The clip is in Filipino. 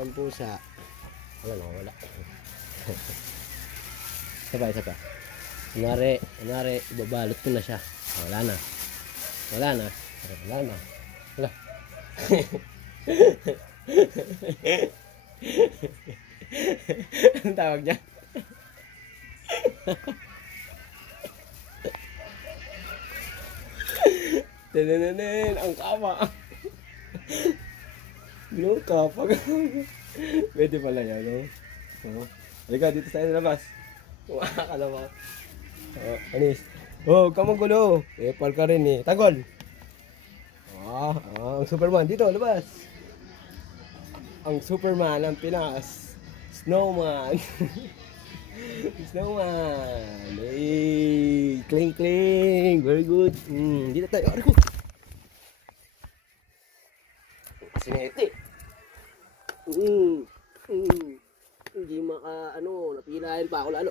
ang pusa. Wala na, wala. Isa pa. Kunwari, ibabalot ko na siya. Wala na. Wala. Anong tawag dyan? Nanananan, ang kama. No, kapag. Pwede pala yan, no? Halika, dito tayo labas. Kumaka ka naman. Anis. Kamagulo. Epal ka rin eh. Tagol. Ang Superman. Dito, labas. Ang Superman ng Pinas. Snowman. Snowman. Hey, cling. Very good. Dito tayo. Ariko. Sinete. Hindi napilayan pa ako lalo.